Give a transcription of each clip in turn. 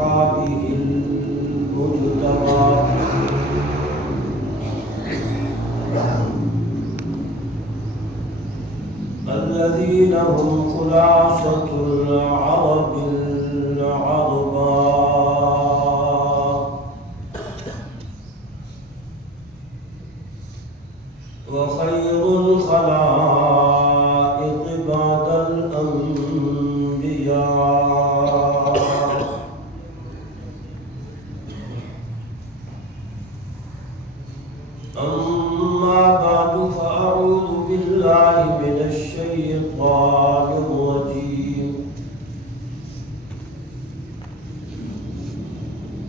أصحابه المجتبى الذين هم خلاصة العرب العرباء وخير الخلائق بعد الأنبياء أما بعد فأعوذ بالله من الشيطان الرجيم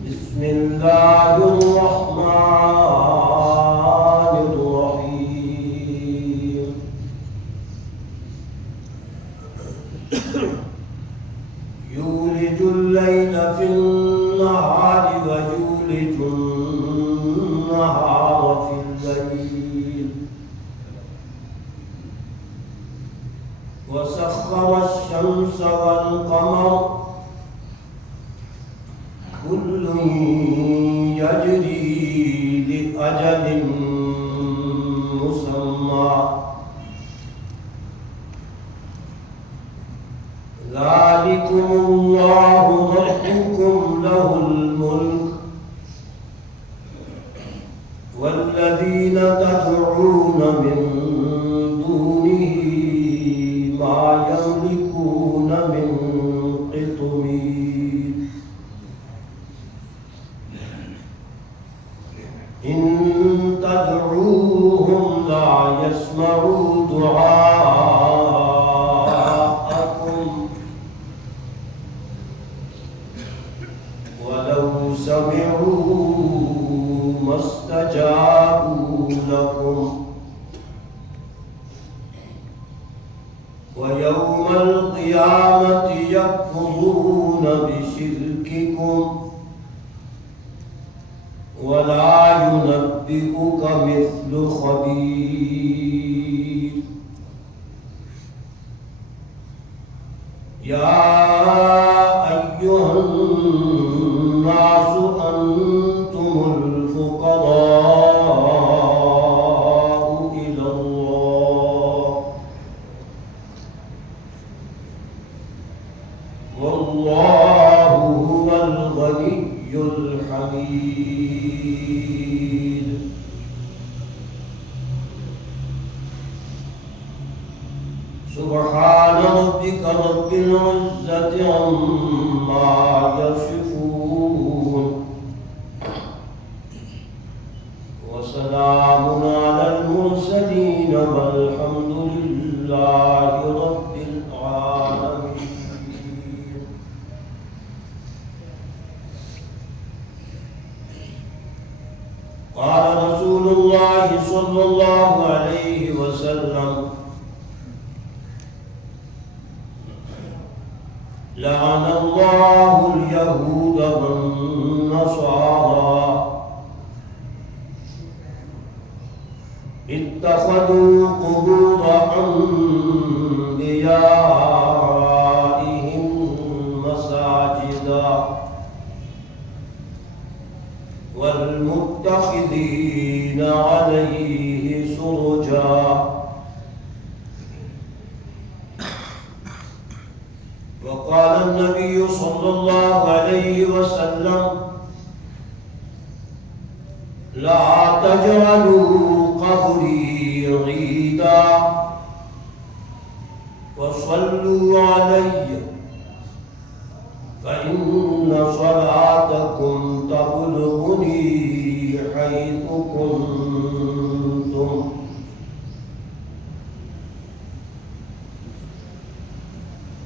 بسم الله الرحمن الرحيم يولج الليل في النهار ويولج النهار في الليل وسخر الشمس والقمر كل يجري لأجل مسمى ذلكم الله ربكم له الملك والذين تدعون من دونه ما يملكون من قطمير إن تدعوهم لا يسمعوا دعاءكم ولو سمعوا ما استجابوا لكم ويوم القيامة يكفرون بشرككم ولا ينبئك مثل خبير يا أيها الناس أنتم الفقراء إلى الله والله هو الغني الحميد سبحان ربك رب العزة عما يصفون وسلام على المرسلين والحمد لله رب العالمين. قال رسول الله صلى الله عليه وسلم لعن الله اليهود والنصارى اتخذوا قبور أنبيائهم مساجدا والمتخذين عليه سرجا وقال النبي صلى الله عليه وسلم لا تجعلوا قبري عيدا وصلوا علي فإن صلاتكم تبلغني حيث كنتم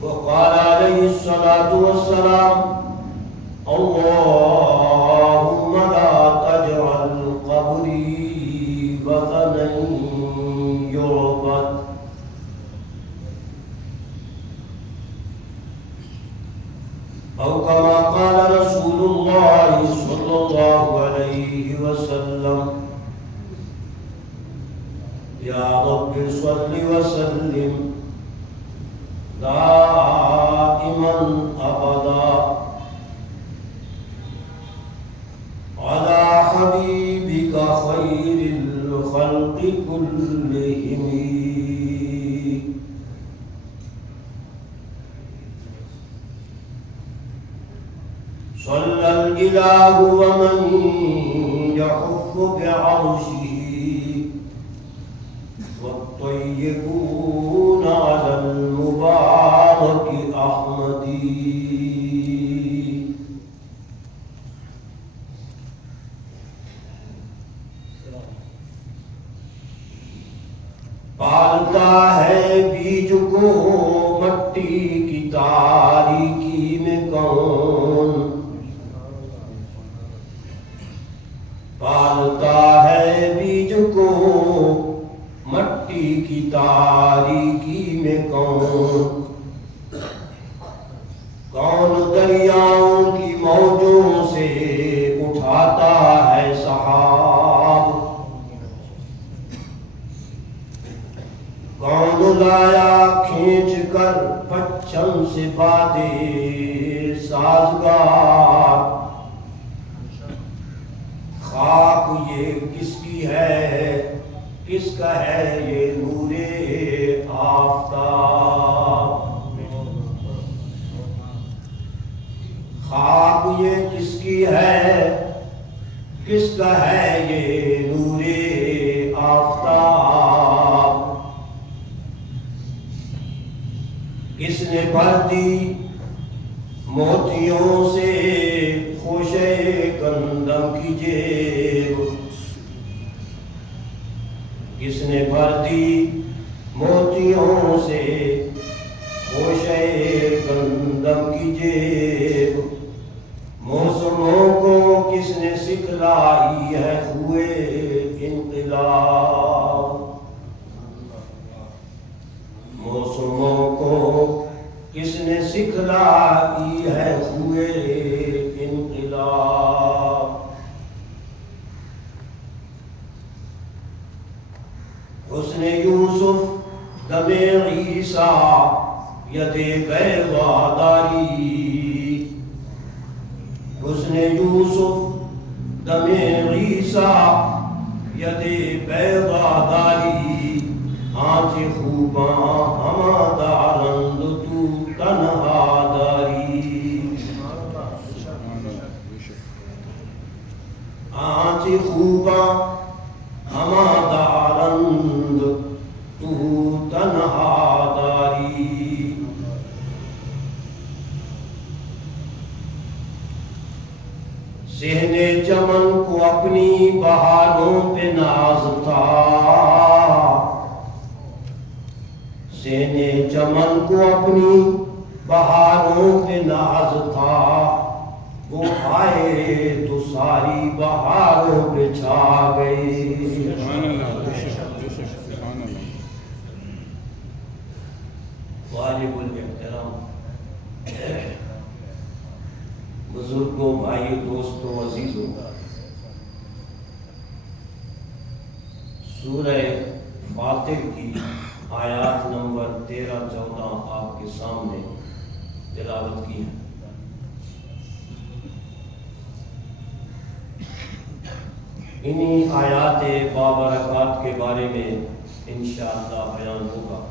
وقال عليه الصلاة والسلام اللهم لا تجعل قبري وثنا يعبد أو كما قال رسول الله صلى الله عليه وسلم يا رب صل وسلم دائما أبدا كلهم صلى الإله ومن يحف بعرشه والطيبون على المبارك أحمدي پالتا ہے بیج کو مٹی کی تاریکی میں کون پالتا ہے بیج کو مٹی کی تاریکی میں کون کون دریاؤں کی موجوں سے اٹھاتا ہے سحاب کون لایا کھینچ کر پچھم سے بادے سازگار خاک یہ کس کی ہے کس کا ہے یہ نور آفتاب خاک یہ کس کی ہے کس کا ہے یہ نور آفتاب کس نے بھر دی موتیوں سے خوشے گندم کی جیب کس نے بھر دی موتیوں سے خوشے گندم کی جیب موسموں کو کس نے سکھلائی ہے ہوئے انقلاب موسموں کو کس نے سکھلائی ہے ہوئے انقلاب حسن یوسف دم عیسیٰ ید بیضاداری حسن یوسف دم عیسیٰ ید بیضاداری آنچ خوباں ہما دارند تو تنہا داری آنچ خوباں ہما دارند تو تنہا داری صحن چمن کو اپنی بہاروں پہ ناز تھا صحن چمن کو اپنی بہاروں پہ ناز تھا وہ آئے تو ساری بہاروں پہ چھا گئے واجب الاحترام بزرگوں بھائیوں دوستوں عزیزوں سورہ فاتر کی آیات نمبر 13-14 آپ کے سامنے تلاوت کی ہے انہی آیات بابرکات کے بارے میں انشاءاللہ بیان ہوگا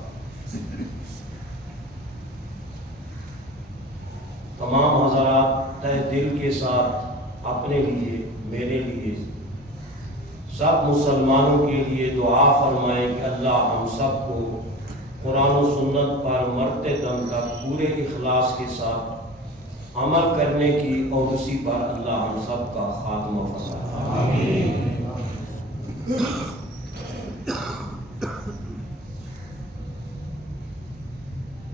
تمام حضرات تہ دل کے ساتھ اپنے لیے میرے لیے سب مسلمانوں کے لیے دعا فرمائیں کہ اللہ ہم سب کو قرآن و سنت پر مرتے دم تک پورے اخلاص کے ساتھ عمل کرنے کی اور اسی پر اللہ ہم سب کا خاتمہ فرمائے آمین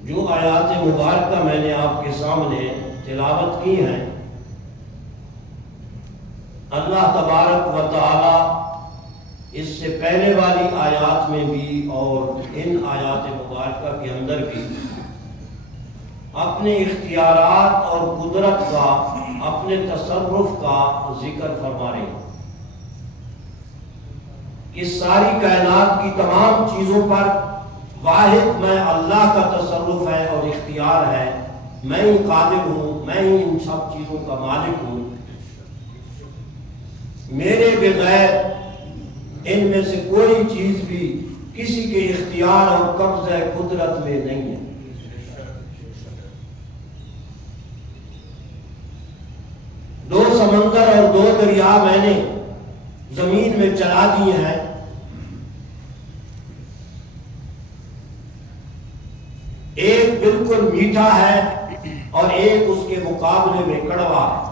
جو آیات مبارکہ میں نے آپ کے سامنے تلاوت کی ہیں اللہ تبارک و تعالی اس سے پہلے والی آیات میں بھی اور ان آیات مبارکہ کے اندر بھی اپنے اختیارات اور قدرت کا اپنے تصرف کا ذکر فرما رہے ہیں کہ ساری کائنات کی تمام چیزوں پر واحد میں اللہ کا تصرف ہے اور اختیار ہے میں ہی قادر ہوں میں ہی ان سب چیزوں کا مالک ہوں میرے بغیر ان میں سے کوئی چیز بھی کسی کے اختیار اور قبضہ قدرت میں نہیں ہے۔ دو سمندر اور دو دریا میں نے زمین میں چلا دیے ہیں، ایک بالکل میٹھا ہے اور ایک اس کے مقابلے میں کڑوا ہے۔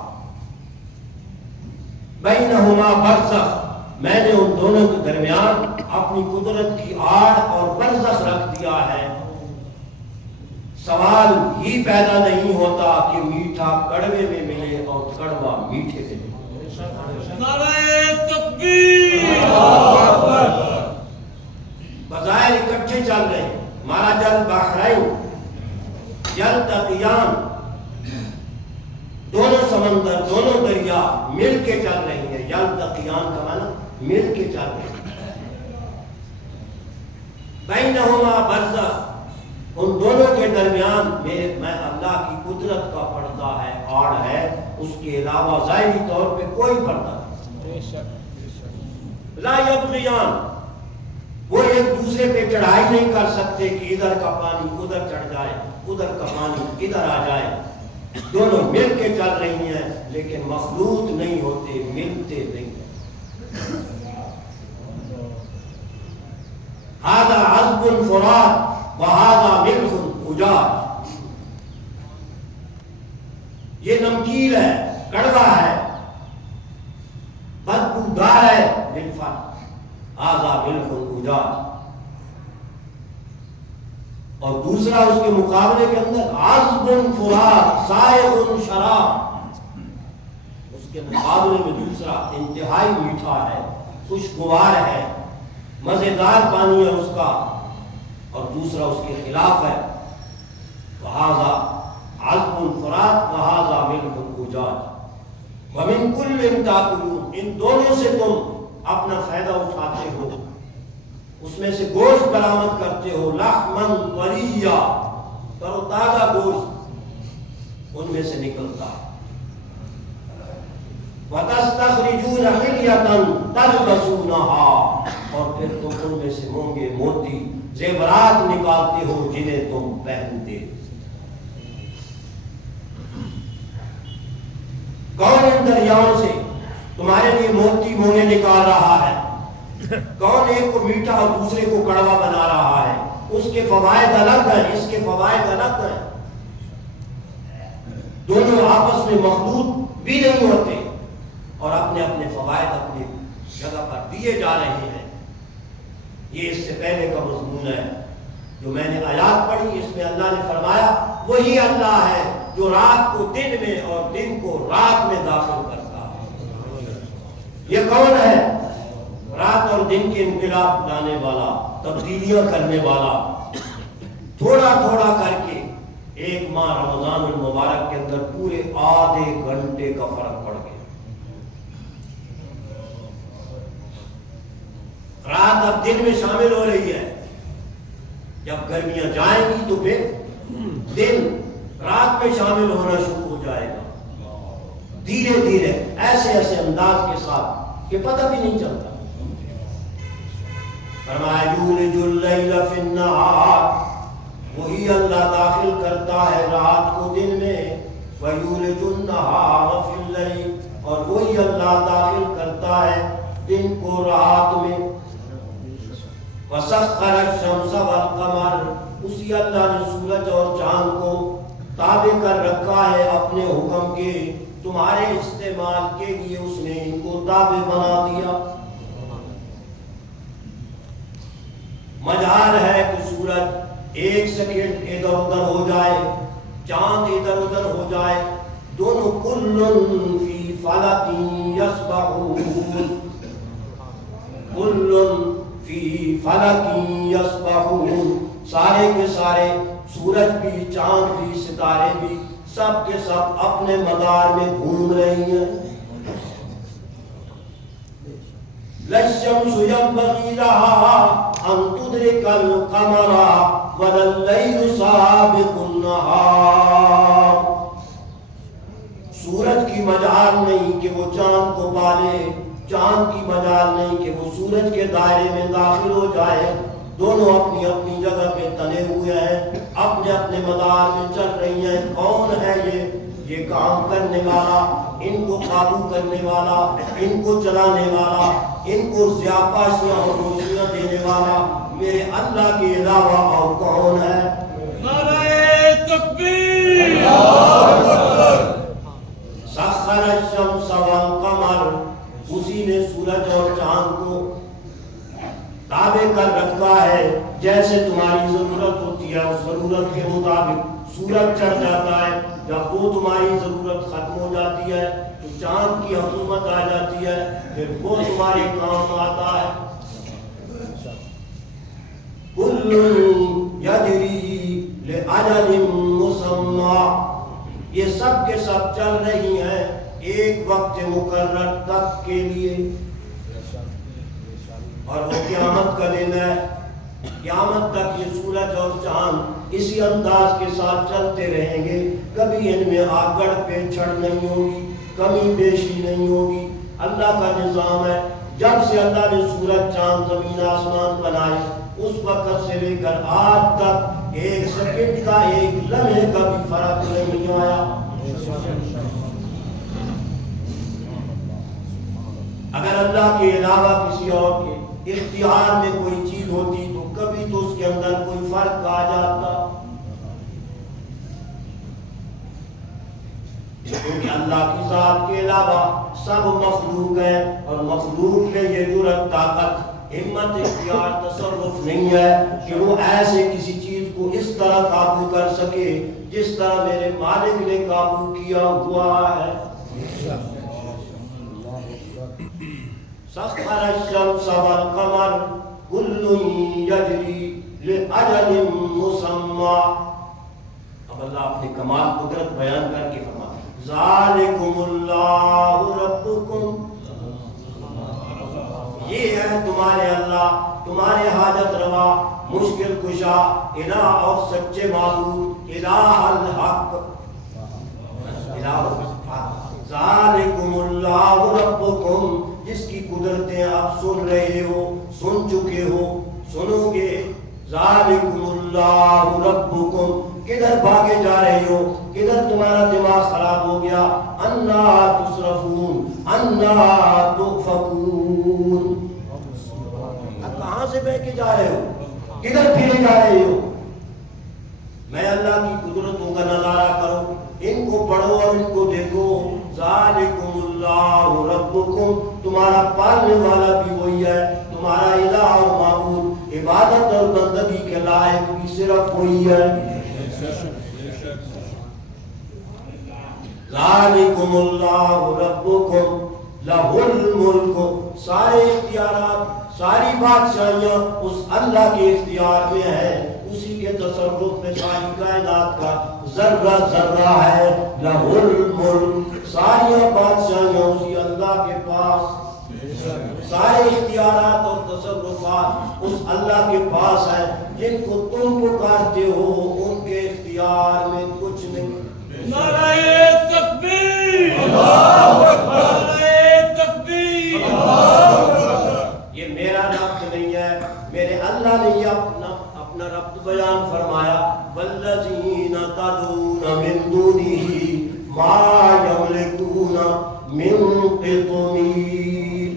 بینہما برزخ، میں نے ان دونوں کے درمیان اپنی قدرت کی آڑ اور برزخ رکھ دیا ہے۔ سوال ہی پیدا نہیں ہوتا کہ میٹھا کڑوے میں ملے اور کڑوا میٹھے میں ملے۔ نعرہ تکبیر! بظاہر اکٹھے چل رہے ہیں، مرج البحرین یلتقیان، دونوں سمندر دونوں دریا مل کے چل رہی ہیں۔ یلتقیان کا معنی مل کے چل رہے ہیں۔ بینہما برزخ، ان دونوں کے درمیان میں اللہ کی قدرت کا پردہ ہے، آڑ ہے، اس کے علاوہ ظاہری طور پہ کوئی پردہ نہیں۔ لا یبغیان، وہ ایک دوسرے پہ چڑھائی نہیں کر سکتے کہ ادھر کا پانی ادھر چڑھ جائے، ادھر کا پانی ادھر آ جائے۔ دونوں مل کے چل رہی ہیں لیکن مخلوط نہیں ہوتے، ملتے نہیں ہیں۔ ھذا عذب فرات وھذا ملح اجاج، یہ نمکین ہے، کڑوا ہے، بدبودار ہے بالفرق۔ ھذا ملح اجاج، اور دوسرا اس کے مقابلے کے اندر عذب فرات سائغ شراب، اس کے مقابلے میں دوسرا انتہائی میٹھا ہے، خوشگوار ہے، مزیدار پانی ہے اس کا، اور دوسرا اس کے خلاف ہے۔ وہذا عذب فرات وہذا ملح اجاج ومن کل تاکلون، ان دونوں سے تم اپنا فائدہ اٹھاتے ہو، اس میں سے گوشت برآمد کرتے ہو، لحمن طریا، تر و تازہ گوشت ان میں سے نکلتا ہے۔ وَتَسْتَخْرِجُونَ حِلْيَةً تَلْبَسُونَهَا، اور پھر تم ان میں سے مونگے موتی زیورات نکالتے ہو جنہیں تم پہنتے۔ کون ان دریاؤں سے تمہارے لیے موتی مونے نکال رہا ہے؟ کون ایک کو میٹھا اور دوسرے کو کڑوا بنا رہا ہے؟ اس کے فوائد الگ ہیں، اس کے فوائد الگ ہیں، دونوں آپس میں مخلوط بھی نہیں ہوتے اور اپنے اپنے فوائد اپنی جگہ پر دیے جا رہے ہیں۔ یہ اس سے پہلے کا مضمون ہے جو میں نے آیات پڑھی، اس میں اللہ نے فرمایا وہی اللہ ہے جو رات کو دن میں اور دن کو رات میں داخل کرتا ہے۔ یہ کون ہے؟ رات اور دن کے انقلاب لانے والا، تبدیلیاں کرنے والا، تھوڑا تھوڑا کر کے ایک ماہ رمضان المبارک کے اندر پورے آدھے گھنٹے کا فرق پڑ گیا۔ رات اب دن میں شامل ہو رہی ہے، جب گرمیاں جائیں گی تو پھر دن رات میں شامل ہونا شروع ہو جائے گا، دھیرے دھیرے ایسے ایسے انداز کے ساتھ کہ پتہ بھی نہیں چلتا۔ فرمایا یولج اللیل فی النہار، وہی اللہ داخل کرتا ہے رات کو دن میں، ویولج النہار فی اللیل، اور وہی اللہ داخل کرتا ہے دن کو رات میں۔ وسخر الشمس والقمر، اسی اللہ نے سورج اور چاند کو تابع کر رکھا ہے اپنے حکم کے، تمہارے استعمال کے لیے اس نے ان کو تابع بنا دیا۔ مجال ہے کہ سورج ایک سیکنڈ ادھر ادھر ہو جائے، چاند ادھر ادھر ہو جائے، دونوں کل فی فلک یسبحون، کل فی فلک یسبحون، سارے کے سارے، سورج بھی، چاند بھی، ستارے بھی، سب کے سب اپنے مدار میں گھوم رہی ہیں۔ لَلشَّمْسُ يَنبَغِي لَهَا أَن تُدْرِكَ الْقَمَرَ وَلَا اللَّيْلُ سَابِقُ النَّهَارِ، سورج کی مجال نہیں کہ وہ چاند کو پالے، چاند کی مجال نہیں کہ وہ سورج کے دائرے میں داخل ہو جائے. دونوں اپنی اپنی جگہ پہ تنے ہوئے ہیں, اپنے اپنے مدار میں چل رہی ہیں. کون ہے یہ کام کرنے والا, ان کو قابو کرنے والا, ان کو چلانے والا, ان کو ضیاپاشیاں اور روشنیاں دینے والا میرے اللہ کے علاوہ اور کون ہے؟ نعرہ تکبیر. سخر الشمس والقمر, اسی نے سورج اور چاند کو تابع کر رکھا ہے. جیسے تمہاری ضرورت ہوتی ہے اس ضرورت کے مطابق سورج چڑھ جاتا ہے, جب وہ تمہاری ضرورت ختم ہو جاتی ہے تو چاند کی حکومت آ جاتی ہے, پھر وہ تمہارے کام آتا ہے. کل یجری لأجل مسمى, یہ سب کے سب چل رہی ہیں ایک وقت مقرر تک کے لیے, اور وہ قیامت کا دن ہے. قیامت تک یہ سورج اور چاند اسی انداز کے ساتھ چلتے رہیں گے. کبھی ان میں آگڑ پیچھڑ نہیں ہوگی, کمی بیشی نہیں ہوگی. اللہ کا نظام ہے. جب سے اللہ نے سورج چاند زمین آسمان بنائے اس وقت سے لے کر آج تک ایک سیکنڈ کا ایک لمحے کا بھی فرق نہیں آیا. اگر اللہ کے علاوہ کسی اور کے اختیار میں کوئی چیز ہوتی تو کبھی تو اس کے اندر کوئی فرق آ جاتا. کیونکہ اللہ کی ذات کے علاوہ سب مخلوق ہے, اور مخلوق میں یہ جرأت, طاقت, ہمت, اختیار, تصرف نہیں ہے کہ وہ ایسے کسی چیز کو اس طرح قابو کر سکے جس طرح میرے مالک نے قابو کیا ہوا ہے. سخر الشمس والقمر كل يجري لأجل مسمى. اب اللہ اپنے کمال قدرت بیان کر کے فرماتا ہے ذالکم اللہ ربکم, یہ ہے تمہارے اللہ, تمہارے حاجت روا, مشکل کشا, الہ اور سچے معبود, الہ الحق, الہ الحق. ذالکم اللہ ربکم, جس کی قدرتیں آپ سن رہے ہو, سن چکے ہو, سنو گے. ذالکم اللہ ربکم, کدھر بھاگے جا رہے ہو, کدھر تمہارا دماغ خراب ہو گیا؟ انا تصرفون, انا تؤفکون, کہاں سے بہ کے جا رہے ہو, کدھر پھرے جا رہے ہو؟ میں اللہ کی قدرتوں کا نظارہ کرو, ان کو پڑھو اور ان کو دیکھو. ذالکم اللہ ربکم, تمہارا پالنے والا بھی وہی ہے, تمہارا الہ اور معبود, عبادت اور بندگی کے لائق بھی صرف وہی ہے. ذالکم اللہ ربکم لہ الملک, سارے اختیارات, ساری بادشاہیاں اس اللہ کے اختیار میں ہیں, اسی کے تصرف میں ساری کائنات کا ذرہ ذرہ ہے. لہ الملک, ساری بادشاہیاں اسی اللہ کے پاس, سارے اختیارات اور تصرفات اس اللہ کے پاس ہیں. جن کو تم پکارتے ہو ان کے اختیار میں کچھ نہیں. نعرہ تکبیر. اللہ اکبر. نعرہ تکبیر. اللہ اکبر. یہ میرا ربط نہیں ہے, میرے اللہ نے یہ اپنا ربط بیان فرمایا. والذین تدعون من دونہ ما یملکون من قطمیر.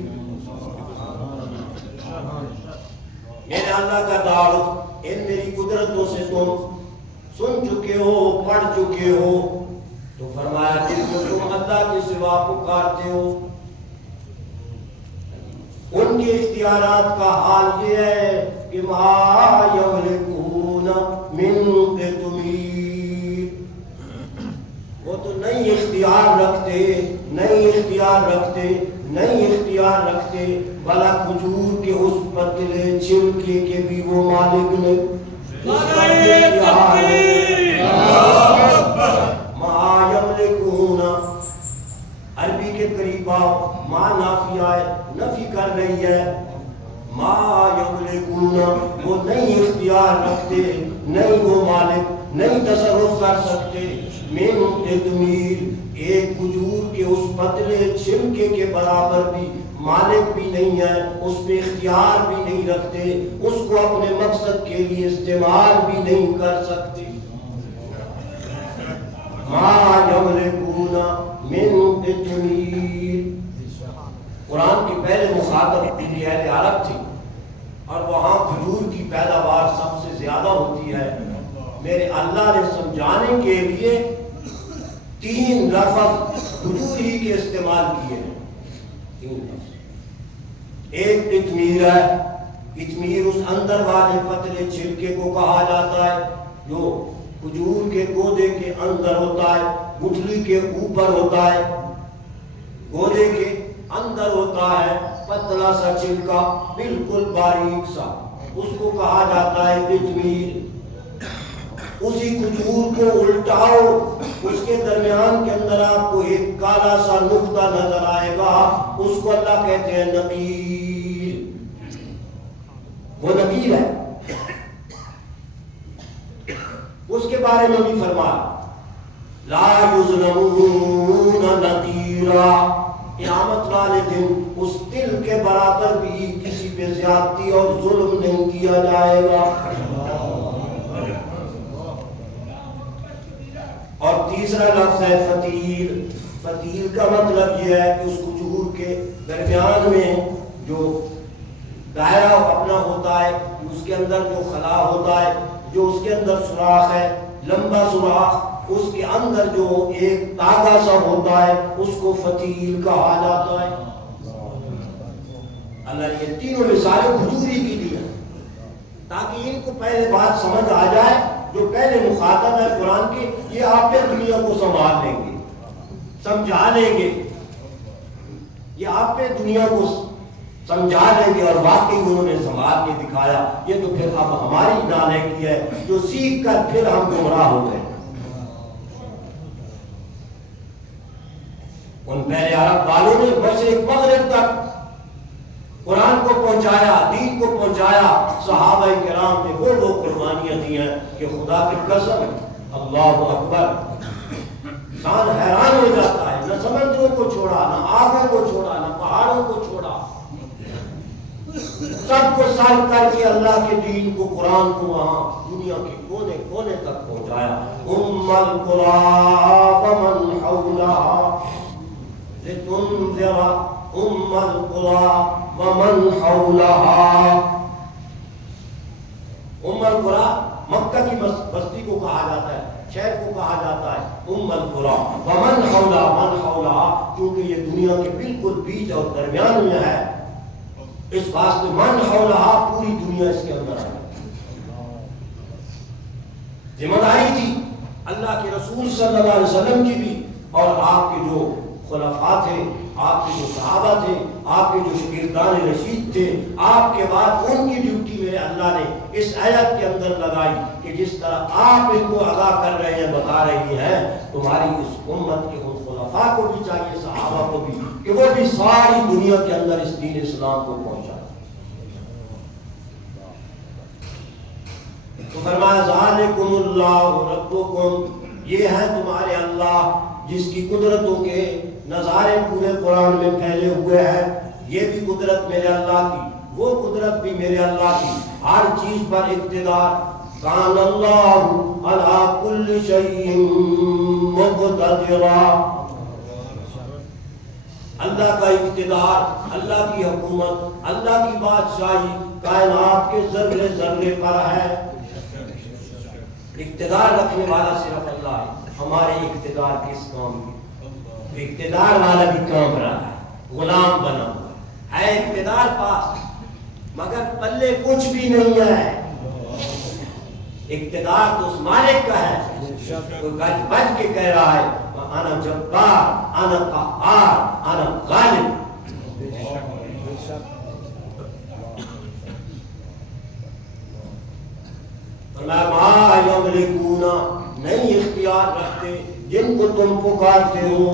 میرے اللہ کا تعارف ان میری قدرتوں سے تم سن چکے ہو, پڑھ چکے ہو. تو فرمایا جن کو تم اللہ کے سوا پکارتے ہو ان کے اختیارات کا حال یہ ہے کہ ما یملکون من قطمیر, وہ تو نہیں اختیار رکھتے, نہیں اختیار رکھتے, نہیں اختیار رکھتے, بلا کھجور کے اس پتلے چھلکے کے بھی وہ مالک نے. ما یملکون, عربی کے قریب آؤ, ما نافیہ ہے, نفی کر رہی ہے. ما یملکون, وہ نہیں اختیار رکھتے, نہیں وہ مالک, نہیں تصرف کر سکتے. من قطمیر، ایک کھجور کے اس پتلے چھلکے کے برابر بھی مالک بھی نہیں ہے، اس پہ اختیار بھی نہیں رکھتے، اس کو اپنے مقصد کے لیے استعمال بھی نہیں کر سکتے۔ ما یملکون من قطمیر، قرآن کے پہلے مخاطب اہل عرب تھی اور وہاں کھجور کی پیداوار سب سے زیادہ ہوتی ہے۔ میرے اللہ نے سمجھانے کے لیے 3 لفظ کھجور ہی کے استعمال کیے ہیں، 3 لفظ۔ ایک قطمیر ہے، قطمیر اس اندر والے پتلے چھلکے کو کہا جاتا ہے جو کھجور کے گودے کے اندر ہوتا ہے، گٹھلی کے اوپر ہوتا ہے، گودے کے اندر ہوتا ہے، پتلا سا چھلکا بالکل باریک سا، اس کو کہا جاتا ہے قطمیر۔ اسی کھجور کو الٹاؤ، اس کے درمیان کے اندر آپ کو ایک کالا سا نقطہ نظر آئے گا، اس کو اللہ کہتے ہیں نقیر۔ وہ نقیر ہے، اس کے بارے میں بھی فرمایا لا یظلمون نقیرا، قیامت والے دن اس دل کے برابر بھی کسی پہ زیادتی اور ظلم نہیں کیا جائے گا۔ اور تیسرا لفظ ہے فتیل۔ فتیل کا مطلب یہ ہے کہ اس کھجور کے درمیان میں جو دائرہ اپنا ہوتا ہے، اس کے اندر جو خلا ہوتا ہے، جو اس کے اندر سوراخ ہے، لمبا سوراخ، اس کے اندر جو ایک تاگا سا ہوتا ہے، اس کو فتیل کہا جاتا ہے۔ اللہ نے یہ تینوں مثالیں کھجوری کی دی ہیں تاکہ ان کو پہلے بات سمجھ آ جائے، جو پہلے مخاطب ہے قرآن کی، یہ آپ پہ دنیا کو سنبھال لیں گے، سمجھا لیں گے، یہ آپ پہ دنیا کو سمجھا لیں گے، اور واقعی انہوں نے سنبھال کے دکھایا۔ یہ تو پھر اب ہماری نالائقی ہے جو سیکھ کر پھر ہم گمراہ ہو گئے۔ ان پہلے عرب والوں نے مشرق مغرب تک قرآن کو پہنچایا، دین کو پہنچایا، صحابہ کرام نے وہ قربانیاں دی ہیں کہ خدا کی قسم، اللہ اکبر، انسان حیران ہو جاتا ہے۔ نہ سمندروں کو چھوڑا، نہ آگوں کو چھوڑا، نہ پہاڑوں کو چھوڑا، سب کو سر کر کے اللہ کے دین کو، قرآن کو وہاں دنیا کے کونے کونے تک پہنچایا۔ القرى ومن حولها لتنذر القرى ومن حولها۔ القرى مکہ کی بستی کو کہا جاتا ہے، شہر کو کہا جاتا ہے القرى ومن حولها، من حولها کیونکہ یہ دنیا کے بالکل بیچ اور درمیان میں ہے، اس واسطے من حولها پوری دنیا اس کے اندر ہے۔ ذمہ داری تھی اللہ کے رسول صلی اللہ علیہ وسلم کی بھی، اور آپ کے جو خلفاء تھے، آپ کے جو صحابہ تھے، آپ کے جو شاگردان رشید تھے، آپ کے بعد ان کی ڈیوٹی میرے اللہ نے اس آیت کے اندر لگائی کہ جس طرح آپ ان کو آگاہ کر رہے ہیں، بتا رہی ہیں، تمہاری اس امت کے ان خلفاء کو بھی چاہیے، صحابہ کو بھی، کہ وہ بھی ساری دنیا کے اندر اس دین اسلام کو پہنچائے۔ تو فرمایا ذالکم اللہ ربکم، یہ ہے تمہارے اللہ جس کی قدرتوں کے نظارے پورے قرآن میں پھیلے ہوئے ہیں۔ یہ بھی قدرت میرے اللہ کی، وہ قدرت بھی میرے اللہ کی، ہر چیز پر اقتدار۔ کان اللہ علی کل شیء مقتدرا، اللہ کا اقتدار، اللہ کی حکومت، اللہ کی بادشاہی کائنات کے ذرے ذرے پر ہے۔ اقتدار رکھنے والا صرف اللہ ہے۔ ہمارے اقتدار کس کام کی؟ اقتدار والا بھی کام رہا ہے، غلام بنا ہوا ہے، اقتدار پاس مگر پلے کچھ بھی نہیں ہے۔ اقتدار تو اس مالک کا ہے، کوئی گج بج کے کہہ رہا ہے انا جبار، انا قہار، انا غالب۔ ما یملکون، نہیں اختیار رکھتے جن کو تم پکارتے ہو،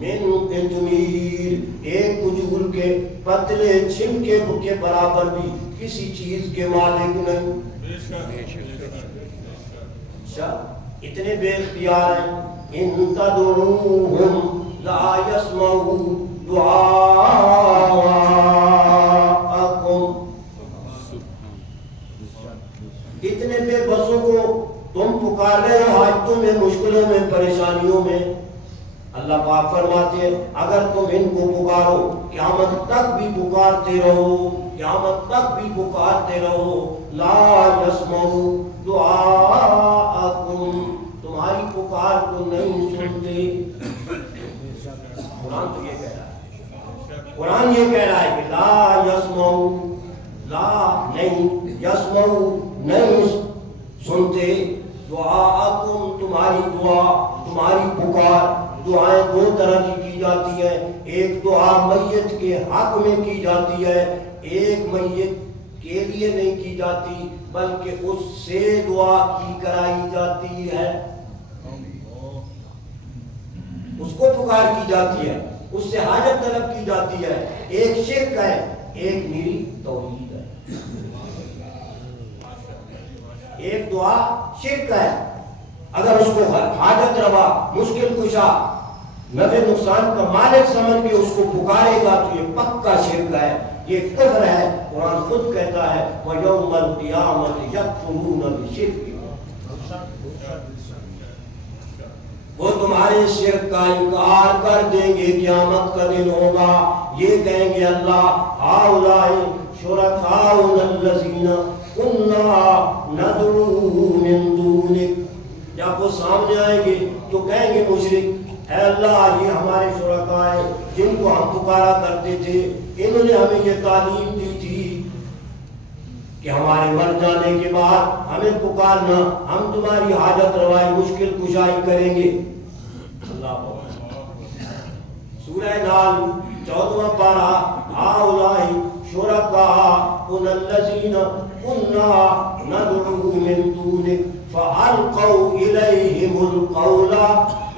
من قطمیر، ایک کھجور کے پتلے چھلکے کے برابر بھی کسی چیز کے مالک نہیں۔ اچھا اتنے بے اختیار ہیں، ان تدعوهم لا يسمعوا دعاءكم. اتنے بے بسوں کو تم پکار رہے ہو حاجتوں میں، مشکلوں میں، پریشانیوں میں. اللہ پاک فرماتے ہیں اگر تم ان کو پکارو، قیامت تک بھی پکارتے رہو، قیامت تک بھی پکارتے رہو، لا یسمعوا دعاءکم، تمہاری پکار کو نہیں سنتے. قرآن تو یہ کہہ رہا ہے، قرآن یہ کہہ رہا ہے کہ لا یسمعوا، لا نہیں، یسمعوا نہیں سنتے، دعاءکم تمہاری دعا، تمہاری پکار. دعائیں دو طرح کی جاتی ہیں، ایک دعا میت کے حق میں کی جاتی ہے، ایک میت کے لیے نہیں کی جاتی بلکہ اس سے دعا کی کرائی جاتی ہے. اس کو پکار کی جاتی ہے، اس سے حاجت طلب کی جاتی ہے. ایک شرک ہے، ایک میری توحید ہے. ایک دعا شرک ہے، اگر اس کو حاجت روا، مشکل کشا، نفع نقصان کا مالک سمجھ کے اس کو پکارے گا تو یہ پکا شرک ہے، یہ کفر ہے. قرآن خود کہتا ہے وَيَوْمَ الْقِيَامَةِ يَكْفُرُونَ بِشِرْكِهِمْ، وہ تمہارے شرک کا انکار کر دیں گے. قیامت کا دن ہوگا، یہ کہیں گے اللہ هَؤُلَاءِ شُرَكَاؤُنَا الَّذِينَ كُنَّا نَدْعُو مِن دُونِكَ. جب وہ سامنے آئیں گے تو کہیں گے مشرک اے اللہ یہ ہمارے شرکاء ہیں جن کو ہم پکارا کرتے تھے، انہوں نے ہمیں یہ تعلیم دی تھی کہ ہمارے مر جانے کے بعد ہمیں پکارنا، ہم تمہاری حاجت روائی، مشکل کشائی کریں گے. اللہ سورہ نال 14واں پارہ هؤلاء شرکاؤنا الذین کنا ندعو من دونک فَأَلْقَوْا إِلَيْهِمُ الْقَوْلَ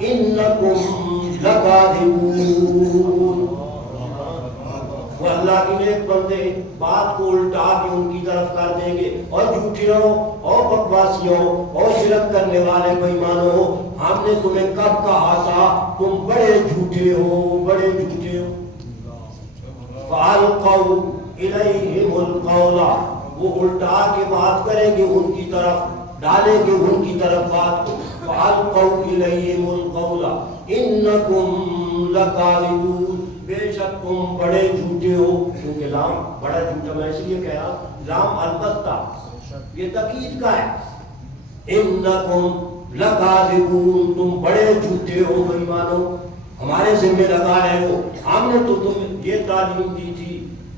إِنَّكُمْ لَكَاذِبُونَ. وہ اللہ کے نیک بندے بات کو الٹا کے ان کی طرف کر دیں گے اور جھوٹیوں اور بکواسیوں اور شرک کرنے والے بے ایمانوں، ہم نے تمہیں کب کہا تھا تم بڑے جھوٹے ہو، بڑے جھوٹے ہو. فَأَلْقَوْا إِلَيْهِمُ الْقَوْلَ، وہ الٹا کے بات کریں گے ان کی طرف، ڈالیں گے ان کی طرف بات کو. فَأَلْقَوْا إِلَيْهِمُ الْقَوْلَ إِنَّكُمْ لَكَاذِبُونَ، بے شک تم بڑے جھوٹے ہو. کیونکہ لام بڑا جھوٹا، میں اس لیے کہا لام البتہ یہ تاکید کا ہے. إِنَّكُمْ لَكَاذِبُونَ، تم بڑے جھوٹے ہو بے ایمانو، ہمارے ذمہ لگا رہے ہو. ہم نے تو تمہیں یہ تعلیم دی تھی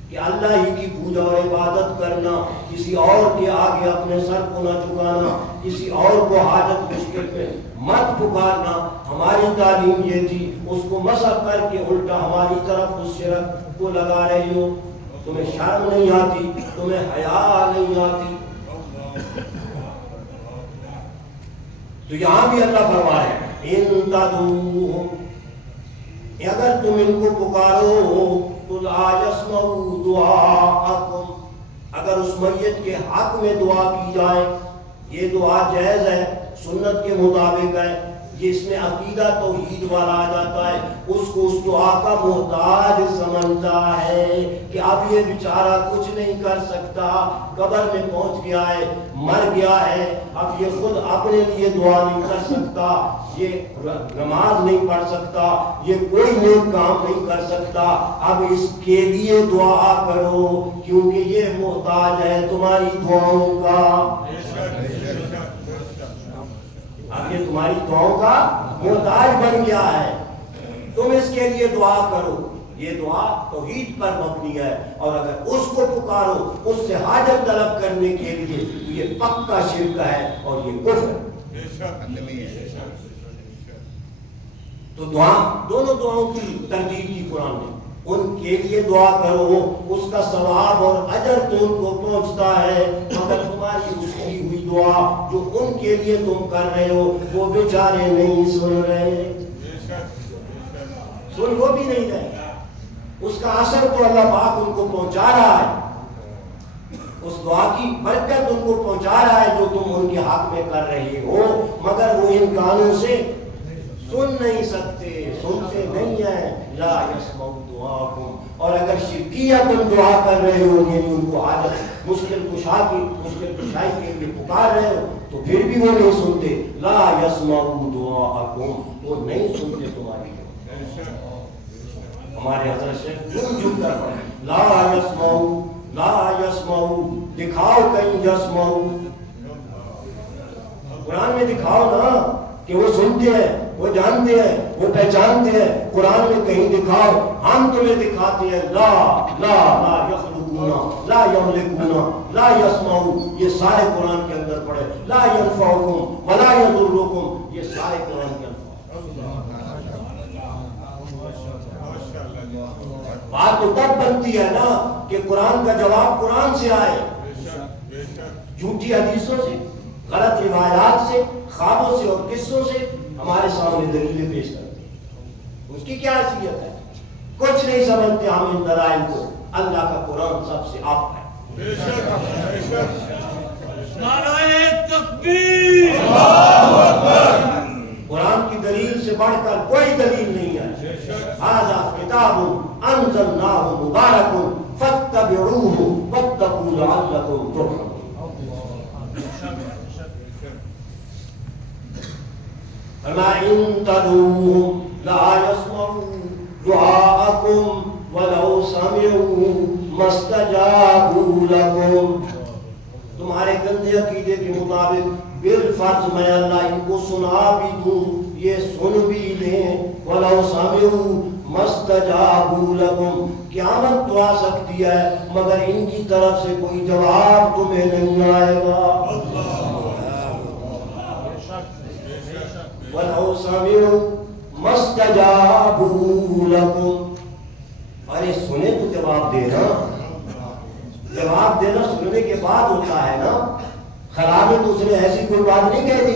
کہ اللہ ہی کی پوجا اور عبادت کرنا، کسی اور کے آگے اپنے سر کو نہ جھکانا، کسی اور کو حاجت مشکل میں مت پکارنا. ہماری تعلیم یہ تھی، اس کو مسح کر کے الٹا ہماری طرف اس شرک کو لگا رہی ہو. تمہیں شرم نہیں آتی، تمہیں حیا نہیں آتی. تو یہاں بھی اللہ فرما رہے ہیں ان تدعوهم، اگر تم ان کو پکارو تو لا یسمعوا دعاءکم، اگر اس میت کے حق میں دعا کی جائے، یہ دعا جائز ہے، سنت کے مطابق ہے. جس میں عقیدہ توحید والا آ جاتا ہے اس کو اس دعا کا محتاج سمجھتا ہے کہ اب یہ بیچارہ کچھ نہیں کر سکتا، قبر میں پہنچ گیا ہے، مر گیا ہے، اب یہ خود اپنے لیے دعا نہیں کر سکتا، یہ نماز نہیں پڑھ سکتا، یہ کوئی نیک کام نہیں کر سکتا، اب اس کے لیے دعا کرو کیونکہ یہ محتاج ہے تمہاری دعاؤں کا. اب یہ تمہاری دعاؤں کا محتاج بن گیا ہے، تم اس کے لیے دعا کرو. یہ دعا توحید پر مبنی ہے، اور اگر اس کو پکارو اس سے حاجت طلب کرنے کے لیے تو یہ پکا شرک ہے اور یہ کفر ہے. تو دعا، دونوں دعاؤں کی ترتیب کی قرآن نے. ان کے لیے دعا کرو، اس کا ثواب اور اجر تو ان کو پہنچتا ہے، مگر تمہاری اس کی ہوئی دعا جو ان کے لیے تم کر رہے ہو وہ بیچارے نہیں سن رہے، سن وہ بھی نہیں رہے. اس کا اثر تو اللہ پاک ان کو پہنچا رہا ہے، اس دعا کی برکت ان کو پہنچا رہا ہے جو تم ان کے حق میں کر رہے ہو، مگر وہ ان کانوں سے سن نہیں سکتے، سنتے نہیں ہیں، لا یسمعوا دعاکم، اور اگر شرکیہ تم دعا کر رہے ہو، یعنی ان کو حاجت مشکل کشائی کے لیے پکار رہے ہو، تو پھر بھی وہ نہیں سنتے، لا یسمعوا دعاکم، وہ نہیں سنتے تمہاری دعا۔ ہمارے حضرت سے جھوم کر پڑھیں، لا یسمعوا، لا یسمعوا، دکھاؤ کہیں یسمعوا، قرآن میں دکھاؤ نا کہ وہ سنتے ہیں، وہ جانتے ہیں، وہ پہچانتے ہیں، قرآن میں کہیں دکھاؤ۔ ہم تمہیں دکھاتے ہیں لا لا لا یخلقون، لا یملکون، لا یسمعون، یہ سارے قرآن کے اندر پڑھے، لا ینفعکم ولا یضرکم، یہ سارے قرآن کے اندر۔ بات تو تب بنتی ہے نا کہ قرآن کا جواب قرآن سے آئے، جھوٹی حدیثوں سے، غلط روایات سے، خوابوں سے اور قصوں سے ہمارے سامنے دلیلیں پیش کرتے ہیں۔ اس کی کیا حیثیت ہے؟ کچھ نہیں سمجھتے ہم ان دلائل کو، اللہ کا قرآن سب سے آپ ہے۔ نعرہ تکبیر، قرآن کی دلیل سے بڑھ کر کوئی دلیل نہیں ہے۔ ھذا کتاب انزلناہ مبارک فاتبعوہ واتقوا لعلکم ترحمون۔ فما ان تدعوهم لا يسمعوا دعاءكم ولو سمعوا ما استجابوا لكم۔ تمہارے گندے عقیدے کے مطابق بالفرض میں اللہ ان کو سنا بھی دوں، یہ سن بھی لیں، ولو سمعوا ما استجابوا لكم، قیامت تو آ سکتی ہے مگر ان کی طرف سے کوئی جواب تمہیں نہیں آئے گا۔ وَلَوْ سَمِعُوا مَا اسْتَجَابُوا لَكُمْ، ارے سنے تو جواب دینا، جواب دینا سننے کے بعد ہوتا ہے نا۔ خلا میں تو اس نے ایسی کوئی بات نہیں کہہ دی،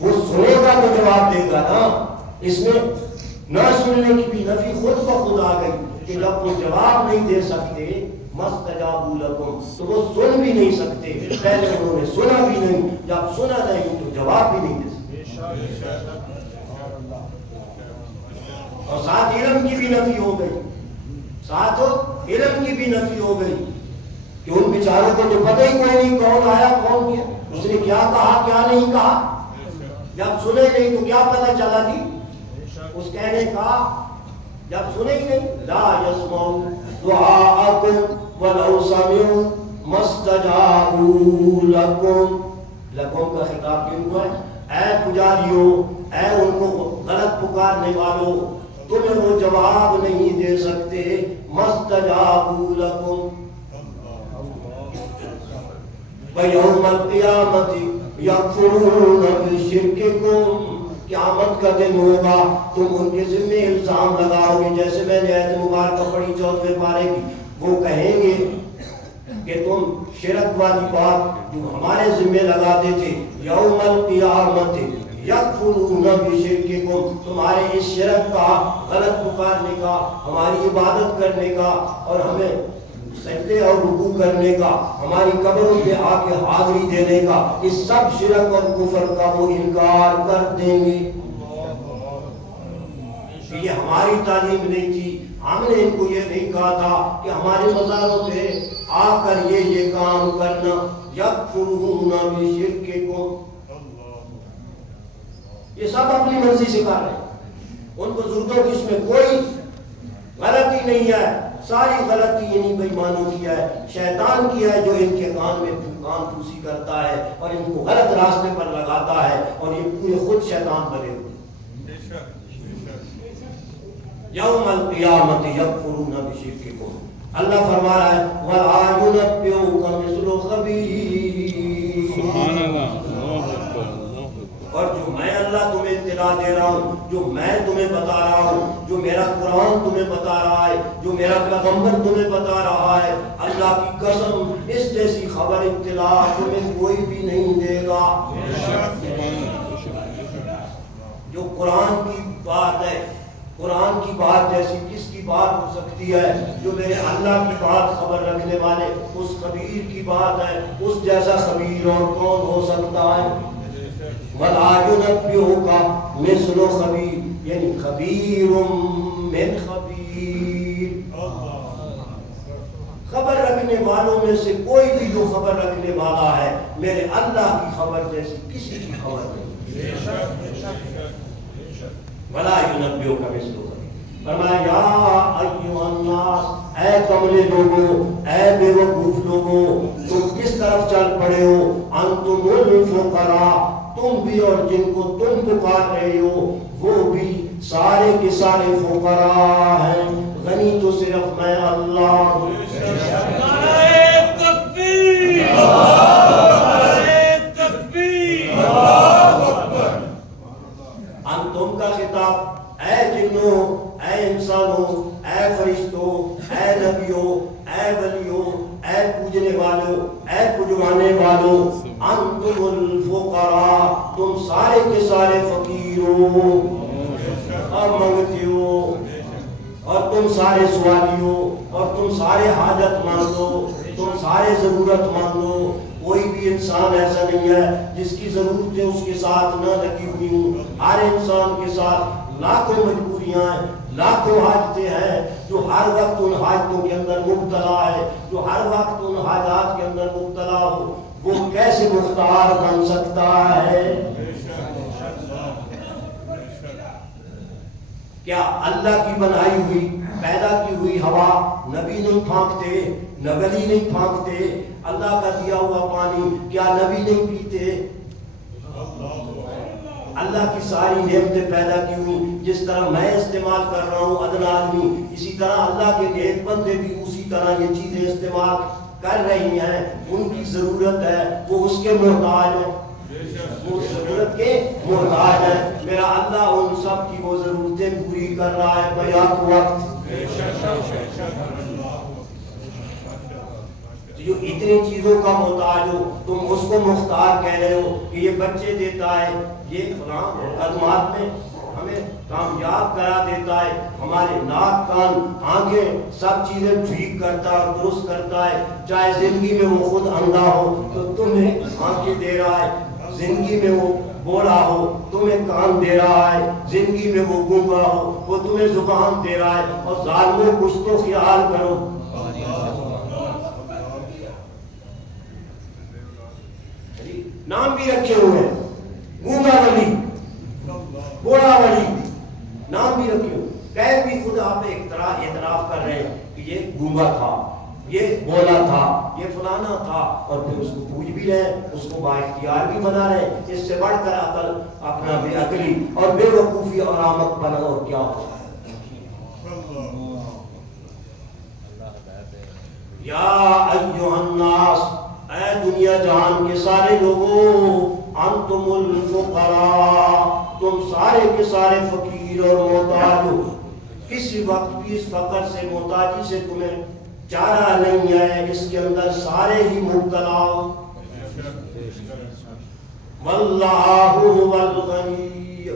وہ سنے گا تو جواب دے گا نا۔ اس میں نہ سننے کی بھی نفی خود بخود آ گئی کہ جب وہ جواب نہیں دے سکتے مَا اسْتَجَابُوا لَكُمْ، تو وہ سن بھی نہیں سکتے، پہلے انہوں نے سنا بھی نہیں، جب سنا نہیں تو جواب بھی نہیں دے سکتے۔ اور ساتھ علم کی بھی نفی ہو گئی، ساتھ علم کی بھی نفی ہو گئی کہ ان بیچاروں کو تو پتہ ہی کوئی نہیں کون آیا کون گیا، اس نے کیا کہا کیا نہیں کہا، جب سنے نہیں تو کیا پتہ چلا جی اس کہنے کا، جب سنے ہی نہیں۔ لا یسمعوا دعاءکم ولو سمعوا ما استجابوا لکم، لکم کا خطاب کیوں ہوا ہے؟ اے پجاریوں، اے ان کو غلط پکارنے والوں، تمہیں وہ جواب نہیں دے سکتے۔ مَسْتَجَابُوا لَكُمْ وَيَوْمَ الْقِيَامَةِ يَكْفُرُونَ بِشِرْكِكُمْ، قیامت کا دن ہوگا تم ان کے ذمہ الزام لگاؤ گے، جیسے میں نے آیت مبارکہ پڑھی 14ویں پارے کی، وہ کہیں گے کہ تم شرک والی بات جو ہمارے ذمہ لگاتے تھے، یوم القیامت یکفرون بشرککم، تمہارے اس شرک کا، غلط پکارنے کا، ہماری عبادت کرنے کا اور ہمیں سجدے اور رکوع کرنے کا، ہماری قبروں پہ آ کے حاضری دینے کا، اس سب شرک اور کفر کا وہ انکار کر دیں گے۔ یہ ہماری تعلیم نہیں تھی، ہم نے ان کو یہ نہیں کہا تھا کہ ہمارے مزاروں پہ آ کر یہ کام کرنا۔ یکفرون بشرککم، یہ سب اپنی مرضی سے کر رہے ہیں، ان بزرگوں کی اس میں کوئی غلطی نہیں ہے، ساری غلطی انہی بےایمانوں کی ہے، شیطان کی ہے جو ان کے کان میں کان پھوسی کرتا ہے اور ان کو غلط راستے پر لگاتا ہے، اور یہ پورے خود شیطان بنے ہوئے۔ یوم القیامت یکفرون بشرککم، اللہ فرما رہا ہے وَلَا يُنَبِّئُكَ مِثْلُ خَبِيرٍ، سبحان اللہ، اور جو میں اللہ تمہیں اطلاع دے رہا ہوں، جو میں تمہیں بتا رہا ہوں، جو میرا قرآن تمہیں بتا رہا ہے، جو میرا پیغمبر تمہیں بتا رہا ہے، اللہ کی قسم اس جیسی خبر اطلاع تمہیں کوئی بھی نہیں دے گا۔ جو قرآن کی بات ہے، قرآن کی بات جیسی کس کی بات ہو سکتی ہے؟ جو میرے اللہ کی بات خبر رکھنے والے اس خبیر کی بات ہے، اس جیسا خبیر اور کون ہو سکتا ہے؟ وَلَا يُنَبِّئُكَ مثل خبیر یعنی خبیر من خبیر. خبر رکھنے والوں میں سے کوئی بھی جو خبر رکھنے والا ہے میرے اللہ کی خبر جیسی کسی کی خبر نہیں. وَلَا يُنَبِّئُكَ مِثْلُ خَبِيرٍ. فرمایا یا ایھا الناس، اے کملے لوگوں، اے بے وقوف لوگوں، تم کس طرف چل پڑے ہو؟ انتم الفقراء، تم بھی اور جن کو تم پکار رہے ہو وہ بھی سارے کے سارے فقراء ہیں، غنی تو صرف میں اللہ ہوں. نعرہ تکبیر، نعرہ تکبیر. انتم کا خطاب اے جنوں، اے انسانوں، اے فرشتوں، اے نبیوں، اے ولیوں، اے پوجنے والوں، اے پجوانے والوں، انتم الفقراء، تم سارے کے سارے فقیر ہو اور منگتے ہو، اور تم سارے سوالی ہو، اور تم سارے حاجت مند ہو، تم سارے ضرورت مند ہو. کوئی بھی انسان ایسا نہیں ہے جس کی ضرورتیں اس کے ساتھ نہ لگی ہوئی ہوں. ہر انسان کے ساتھ لاکھوں مجبوریاں ہیں، لاکھوں حاجتیں ہیں، جو ہر وقت ان حاجتوں کے اندر مبتلا ہے. جو ہر وقت ان حاجات کے اندر مبتلا ہو وہ کیسے مختار بن سکتا ہے؟ کیا اللہ کی بنائی ہوئی پیدا کی ہوئی ہوا نبی نہیں پھانکتے، نہ ولی نہیں پھانکتے؟ اللہ کا دیا ہوا پانی کیا نبی نہیں پیتے؟ اللہ کی ساری نعمتیں پیدا کی ہوئی، جس طرح میں استعمال کر رہا ہوں ادنا آدمی، اسی طرح اللہ کے نیک بندے بھی اسی طرح یہ چیزیں استعمال کر رہی ہیں. ان کی ضرورت ہے، وہ اس کے محتاج ہیں، وہ ضرورت کے محتاج ہیں. میرا اللہ ان سب کی وہ ضرورتیں پوری کر رہا ہے بیک وقت. جو اتنی چیزوں کا محتاج ہو تم اس کو مختار کہہ رہے ہو کہ یہ بچے دیتا ہے، یہ فلاں خدمات میں ہمیں کامیاب کرا دیتا ہے، ہمارے ناک کان آنکھیں سب چیزیں ٹھیک کرتا ہے اور درست کرتا ہے. چاہے زندگی میں وہ خود اندھا ہو تو تمہیں آنکھیں دے رہا ہے، زندگی میں وہ بوڑھا ہو تمہیں کان دے رہا ہے، زندگی میں وہ گونگا ہو وہ تمہیں زبان دے رہا ہے. اور ظالموں کچھ تو خیال کرو، نام بھی رکھے ہوئے ہیں، گونگا ولی، بوڑھا ولی، نام بھی رکھے ہوئے. کہہ بھی خود آپ اعتراف کر رہے ہیں کہ یہ گونگا تھا، یہ بولا تھا، یہ فلانا تھا، اور پھر اس کو پوج بھی رہے ہیں، اس کو با اختیار بھی بنا رہے ہیں. اس سے بڑھ کر عقل اپنا بے عقلی اور بے وقوفی اور احمق پنا اور کیا ہو سکتا ہے؟ یا ایھا الناس، اے دنیا جہان کے سارے لوگوں، انتم الفقراء، تم سارے کے سارے فقیر اور محتاج ہو. کسی وقت بھی اس فقر سے محتاجی سے تمہیں چارہ نہیں ہے، اس کے اندر سارے ہی مبتلا ہو. واللہ هو الغنی،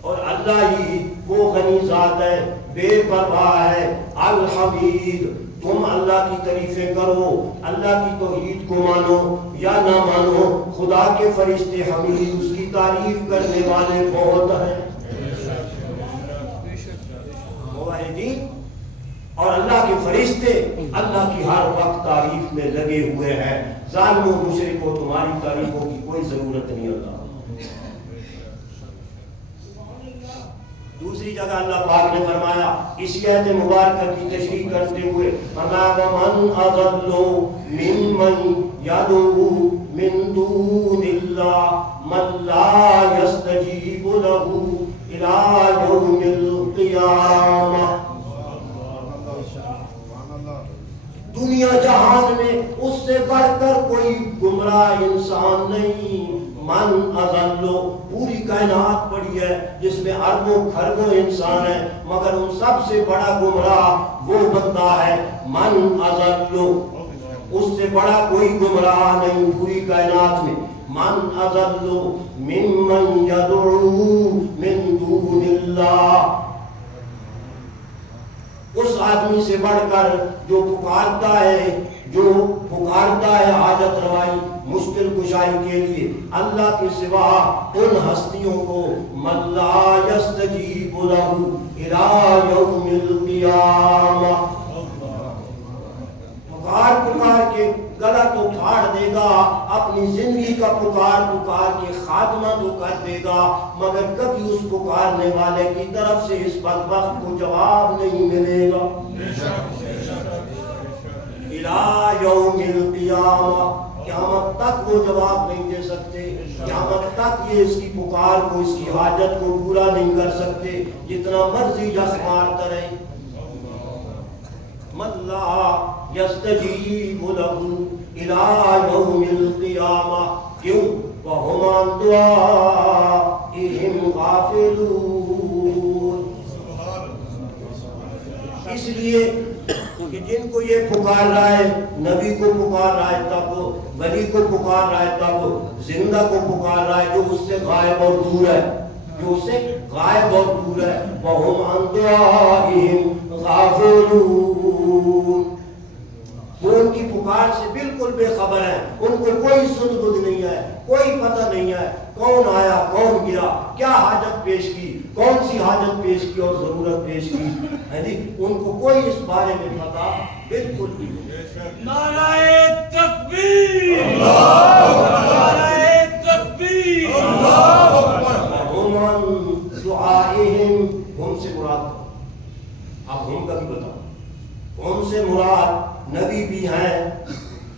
اور اللہ ہی وہ غنی ذات ہے، بے پرواہ ہے. الحمید، تم اللہ کی تعریفیں کرو، اللہ کی توحید کو مانو یا نہ مانو، خدا کے فرشتے حمید اس کی تعریف کرنے والے بہت ہیں. موحدین اور اللہ کے فرشتے اللہ کی ہر وقت تعریف میں لگے ہوئے ہیں. ظالموں مشرکوں تمہاری تعریفوں کی کوئی ضرورت نہیں. اللہ دوسری جگہ اللہ پاک نے فرمایا اسی آیت مبارکہ کی تشریح کرتے ہوئے فرمایا وَمَنْ أَضَلُّ مِمَّنْ يَدْعُو مِن دُونِ اللَّهِ مَن لَّا يَسْتَجِيبُ لَهُ إِلَىٰ يَوْمِ الْقِيَامَةِ. دنیا جہان میں اس سے بڑھ کر کوئی گمراہ انسان نہیں. من اضلو، پوری کائنات پڑی ہے جس میں اربوں خربوں انسان ہیں، مگر ان سب سے بڑا گمراہ وہ بندہ ہے من اضلو. اس سے بڑا کوئی گمراہ نہیں پوری کائنات میں. من اضلو ممن یدعو من دون اللہ. اس آدمی سے بڑھ کر جو پکارتا ہے حاجت روائی مشکل کشائی کے لیے اللہ کے سوا ان ہستیوں کو من لا یستجیب لہ الی یوم القیامہ، پکار کے گلا تو پھاڑ دے گا، اپنی زندگی کا پکار کے خاتمہ تو کر دے گا، مگر کبھی اس پکارنے والے کی طرف سے اس بدبخت کو جواب نہیں ملے گا۔ الی یوم القیامہ، قیامت تک وہ جواب نہیں دے سکتے، قیامت تک یہ اس کی پکار کو، اس کی حاجت کو پورا نہیں کر سکتے، جتنا مرضی یخ مارتا رہے۔ من لا یستجیب لہ الی یوم القیامہ، کیوں؟ وہم عن دعائہم غافلون، اس لیے کہ جن کو یہ پکار رہا ہے، نبی کو پکار رہا ہے تب، ولی کو پکار رہا ہے تب، زندہ کو پکار رہا ہے جو اس سے غائب اور دور ہے، جو اس سے غائب اور دور ہے، وہم عن دعائہم غافلون، وہ ان کی پکار سے بالکل بے خبر ہیں، ان کو کوئی سدھ بدھ نہیں ہے، کوئی پتہ نہیں ہے کون آیا کون گیا، کیا حاجت پیش کی، کون سی حاجت پیش کی اور ضرورت پیش کی ہے جی، ان کو کوئی اس بارے میں پتہ بالکل نہیں۔ نعرہ تکبیر، نعرہ تکبیر، ہم عن دعائہم، ہم سے مراد، اب ہم کا بھی بتاؤ، ہم سے مراد نبی بھی ہیں،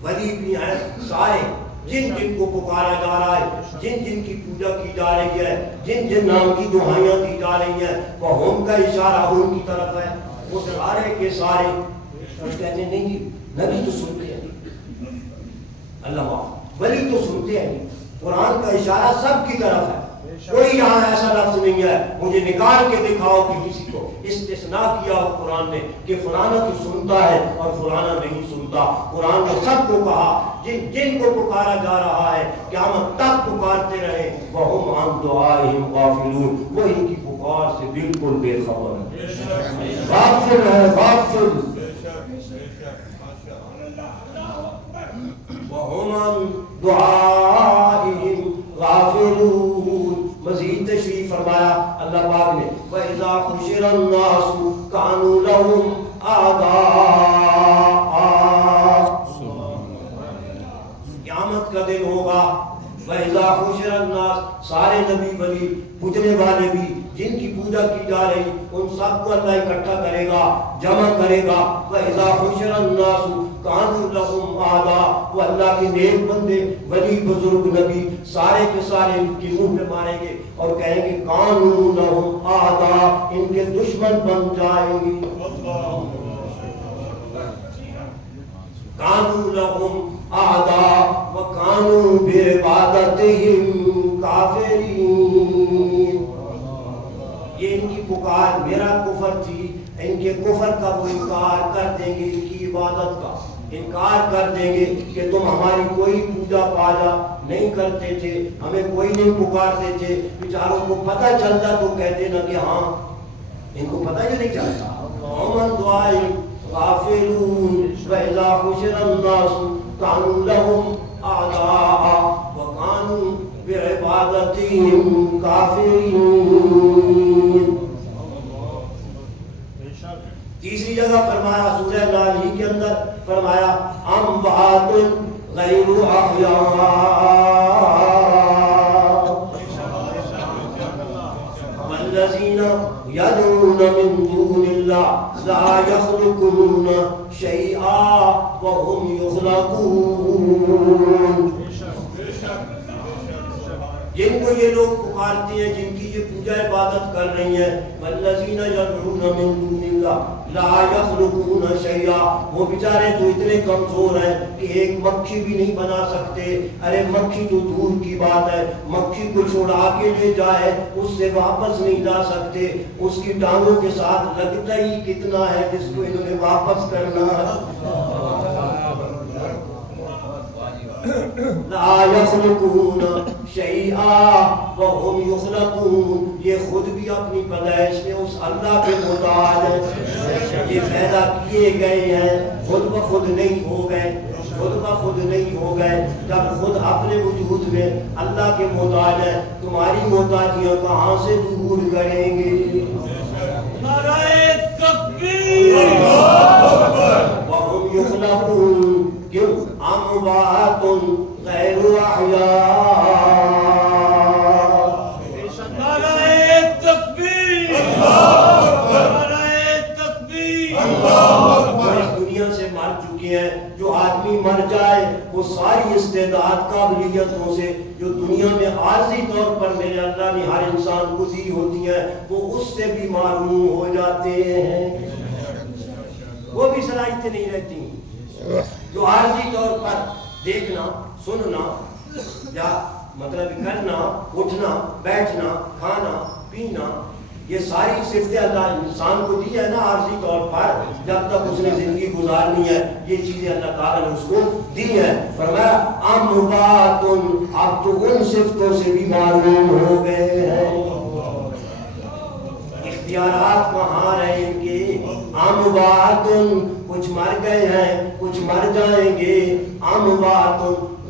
ولی بھی ہیں، سارے جن جن کو پکارا جا رہا ہے، جن جن کی پوجا کی جا رہی ہے، جن جن نام کی دعائیاں دی جا رہی ہیں، وہ ہم کا اشارہ ان کی طرف ہے، وہ سارے کے سارے کچھ کہتے نہیں جی نبی تو سنتے ہیں، اللہ معاف، ولی تو سنتے ہیں، قرآن کا اشارہ سب کی طرف ہے، کوئی یہاں ایسا لفظ نہیں ہے مجھے نکال کے دکھاؤ کہ کسی کو استثناء کیا ہو قرآن نے کہ فلانا تو سنتا ہے اور فلانا نہیں سنتا، قرآن نے سب کو کہا جن جن کو پکارا جا رہا ہے قیامت تک پکارتے رہے، وہم عن دعائہم غافلون، وہ ان کی پکار سے بالکل بے خبر ہے، غافل ہے، غافل، وہم عن دعائہم غافلون۔ مزید تشریف فرمایا اللہ پاک نے وَإِذَا حُشِرَ النَّاسُ كَانُوا لَهُمْ أَعْدَاءً، قیامت کا دن ہوگا، وَإِذَا حُشِرَ النَّاسُ، سارے نبی ولی پوجنے والے بھی جن کی پوجا کی جا رہی ان سب کو اللہ اکٹھا کرے گا، جمع کرے گا، وَإِذَا حُشِرَ النَّاسُ كَانُوا لَهُمْ أَعْدَاءً، وہ اللہ کے نیک بندے ولی بزرگ نبی سارے کے سارے ان کی منہ میں ماریں گے اور کہیں گے كَانُوا لَهُمْ أَعْدَاءً، ان کے دشمن بن جائیں گے، كَانُوا لَهُمْ أَعْدَاءً وَكَانُوا بِعِبَادَتِهِمْ كَافِرِينَ، یہ ان کی پکار میرا کفر تھی، ان کے کفر کا وہ انکار کر دیں گے، ان کی عبادت کا انکار کر دیں گے کہ تم ہماری کوئی پوجا پاجا نہیں کرتے تھے، ہمیں کوئی نہیں پکارتے تھے، بیچاروں کو پتہ چلتا تو کہتے نا کہ ہاں، ان کو پتہ ہی نہیں چلتا، ہم عن دعائہم غافلون، وَإِذَا حُشِرَ النَّاسُ كَانُوا لَهُمْ أَعْدَاءً وَكَانُوا بِعِبَادَتِهِمْ كَافِرِينَ۔ تیسری جگہ فرمایا سورہ نحل ہی کے اندر فرمایا اموات غیر احیاء، والذین یدعون من دون اللہ لا یخلقون شیئا وهم یخلقون، جن کو یہ لوگ پکارتے ہیں، جن کی یہ پوجا عبادت کر رہی ہیں، والذین یدعون من دون اللہ لا یخلقون شیئا، وہ بیچارے تو اتنے کمزور ہیں کہ ایک مکھی بھی نہیں بنا سکتے، ارے مکھی تو دور کی بات ہے، مکھی کو چھوڑا کے لے جائے اس سے واپس نہیں لا سکتے، اس کی ٹانگوں کے ساتھ لگتا ہی کتنا ہے جس کو انہوں نے واپس کرنا، لا لا یخلقون شیئا وهم یخلقون، یہ خود بھی اپنی پیدائش میں اس اللہ کے محتاج ہیں، یہ پیدا کیے گئے ہیں، خود بخود نہیں ہو گئے، خود بخود نہیں ہو گئے۔ جب خود اپنے وجود میں اللہ کے محتاج ہیں، تمہاری محتاجیاں کہاں سے دور کریں گے؟ نعرہ تکبیر، وهم یخلقون، کیوں؟ اموات غیر احیاء۔ نعرہ تکبیر، نعرہ تکبیر۔ وہ اس دنیا سے مر چکے ہیں۔ جو آدمی مر جائے وہ ساری استعداد قابلیتوں سے جو دنیا میں عارضی طور پر میرے اللہ نے ہر انسان کو دی ہوتی ہیں، وہ اس سے بھی معروم ہو جاتے ہیں، وہ بھی صلاحیتیں نہیں رہتی۔ جو عارضی طور پر دیکھنا، سننا یا مطلب کرنا، اٹھنا، بیٹھنا، کھانا، پینا، یہ ساری صفتیں اللہ انسان کو دی ہے نا عارضی طور پر، جب تک اس نے زندگی گزارنی ہے یہ چیزیں اللہ تعالیٰ نے اس کو دی ہیں۔ فرمایا اموات، اب تو ان صفتوں سے بھی معروم ہو گئے ہیں، اختیارات کہاں رہے ان کے؟ اموات، کچھ مر گئے ہیں، کچھ مر جائیں گے۔ اموات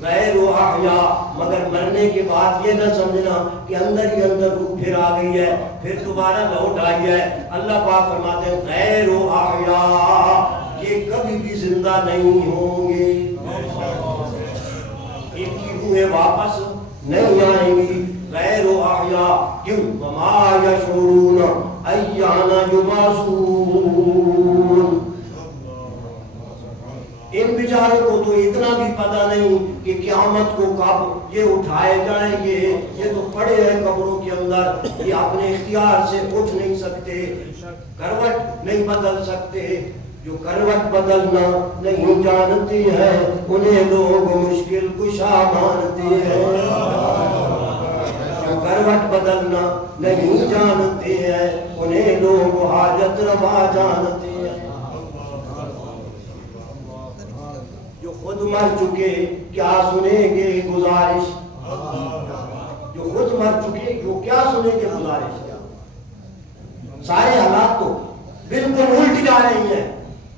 غیر احیاء، مگر مرنے کے بعد یہ نہ سمجھنا کہ اندر ہی اندر روح پھر آ گئی ہے، پھر دوبارہ لوٹ آئی ہے۔ اللہ پاک فرماتے ہیں غیر احیاء، یہ کبھی بھی زندہ نہیں ہوں گے، ان کی روحیں واپس نہیں آئیں گی۔ غیر احیاء، کیوں؟ وما یشعرون ایان یبعثون، ان بیچاروں کو تو اتنا بھی پتہ نہیں کہ قیامت کو کب یہ اٹھائے جائیں گے، یہ تو پڑے ہیں قبروں کے اندر، یہ اپنے اختیار سے اٹھ نہیں سکتے، کروٹ نہیں بدل سکتے۔ جو کروٹ بدلنا نہیں جانتے ہیں انہیں لوگ مشکل کشا مانتے ہیں، جو کروٹ بدلنا نہیں جانتے ہیں انہیں لوگ حاجت روا جانتے ہیں۔ جو خود مر چکے کیا سنیں گے گزارش، جو خود مر چکے وہ کیا سنیں گے گزارش؟ کیا سارے حالات تو بالکل الٹ جا رہی ہیں،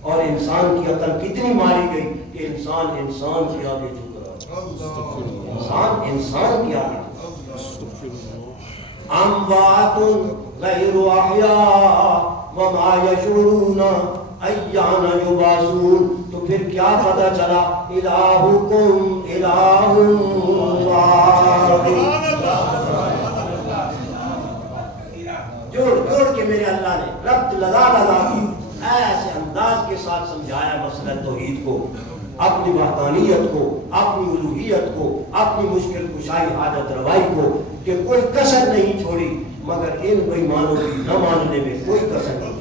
اور انسان کی عقل کتنی ماری گئی کہ انسان کے آگے جھک رہا ہے، انسان کے آگے۔ اموات غیر احیاء وما یشعرون ایان یبعثون، تو پھر کیا پتہ چلا؟ الہکم الہ واحد، جوڑ کے میرے اللہ نے ربط لگا کے ایسے انداز کے ساتھ سمجھایا مسئلہ توحید کو، اپنی وحدانیت کو، اپنی الوہیت کو، اپنی مشکل کشائی حاجت روائی کو، کہ کوئی کسر نہیں چھوڑی، مگر ان بے ایمانوں کی نہ ماننے میں کوئی کسر نہیں۔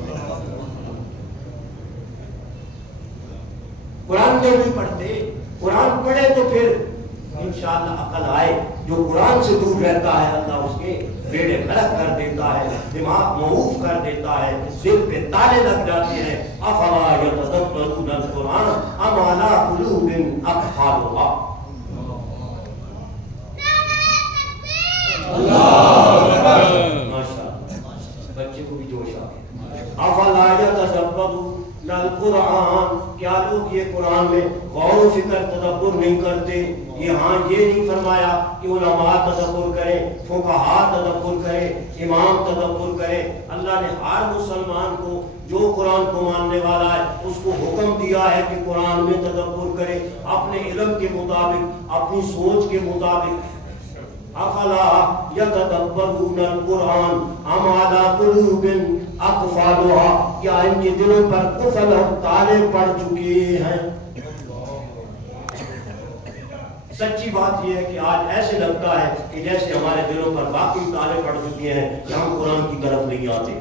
قرآن میں بھی پڑھتے، قرآن پڑھے تو پھر انشاءاللہ عقل آئے۔ جو قرآن سے دور رہتا ہے اللہ اس کے بیڑے غرق کر دیتا ہے، دماغ معوف کر دیتا ہے، دل پہ تالے لگ جاتے ہیں۔ افلا یتدبرون القرآن ام علی قلوب اقفالها۔ بچے کو بھی جوش آ گیا۔ افلا یتدبرون القرآن، کیا لوگ یہ قرآن میں غور و فکر تدبر نہیں کرتے؟ یہاں یہ نہیں فرمایا کہ علماء تدبر کریں، فقہاء تدبر کریں، امام تدبر کریں۔ اللہ نے ہر مسلمان کو جو قرآن کو ماننے والا ہے اس کو حکم دیا ہے کہ قرآن میں تدبر کرے، اپنے علم کے مطابق، اپنی سوچ کے مطابق۔ افلا یتدبرون القرآن ام علی قلوب اقفالها، کیا ان کے دلوں پر قفل اور تالے پڑ چکے ہیں؟ سچی بات یہ ہے کہ آج ایسے لگتا ہے کہ جیسے ہمارے دلوں پر باقی تالے پڑ چکے ہیں کہ ہم قرآن کی طرف نہیں آتے،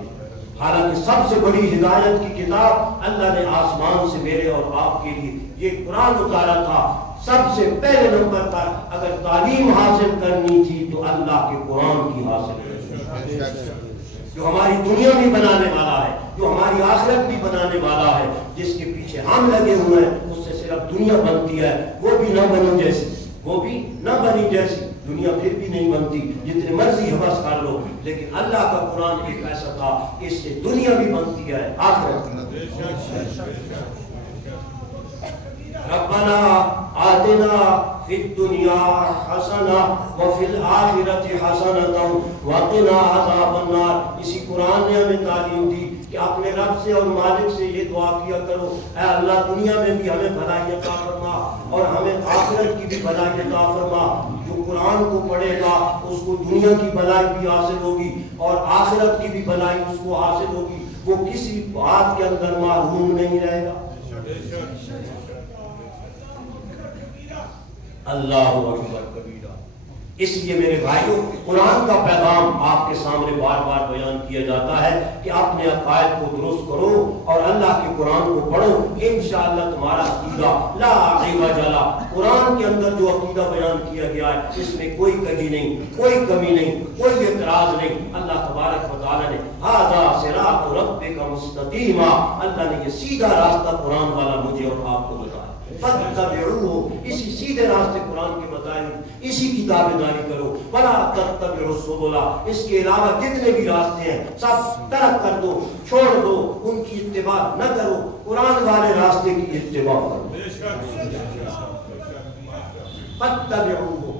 حالانکہ سب سے بڑی ہدایت کی کتاب اللہ نے آسمان سے میرے اور آپ کے لیے یہ قرآن اتارا تھا۔ سب سے پہلے نمبر پر اگر تعلیم حاصل کرنی تھی تو اللہ کے قرآن کی حاصل کرنی، جو ہماری دنیا بھی بنانے والا ہے، جو ہماری آخرت بھی بنانے والا ہے، جس کے پیچھے ہم لگے ہوئے ہیں، اس سے صرف دنیا بنتی ہے، وہ بھی نہ بنو جیسی۔ وہ بھی نہ بنی جیسی دنیا پھر بھی نہیں بنتی، جتنے مرضی حوث کر لو، لیکن اللہ کا قرآن ایک ایسا تھا اس سے دنیا بھی بنتی ہے آخرت۔ ربنا آتنا فی الدنیا حسنہ وفی الآخرۃ حسنۃ وقنا عذاب النار۔ اسی قرآن نے ہمیں تعلیم دی کہ اپنے رب سے اور مالک سے یہ دعا کیا کرو، اے اللہ دنیا میں بھی ہمیں بھلائی عطا فرما اور ہمیں آخرت کی بھی بھلائی عطا فرما۔ جو قرآن کو پڑھے گا اس کو دنیا کی بھلائی بھی حاصل ہوگی اور آخرت کی بھی بھلائی اس کو حاصل ہوگی، وہ کسی بات کے اندر محروم نہیں رہے گا۔ اللہ اکبر کبیرہ۔ اس لیے میرے بھائیوں قرآن کا پیغام آپ کے سامنے بار بار بیان کیا جاتا ہے کہ اپنے عقائد کو درست کرو اور اللہ کے قرآن کو پڑھو، انشاءاللہ تمہارا عقیدہ لا عوج لہ۔ قرآن کے اندر جو عقیدہ بیان کیا گیا ہے اس میں کوئی کمی نہیں، کوئی کمی نہیں، کوئی اعتراض نہیں۔ اللہ تبارک و تعالیٰ نے ھذا صراط ربک مستقیما، اللہ نے یہ سیدھا راستہ قرآن والا مجھے اور آپ کو بتایا، فاتبعوہ، اسی سیدھے راستے قرآن کے بتائے اسی کی تابعداری کرو، ولا تتبعوا السبل، اس کے علاوہ جتنے بھی راستے ہیں سب ترک کر دو، چھوڑ دو، ان کی اتباع نہ کرو، قرآن والے راستے کی اتباع کرو۔ فاتبعوہ،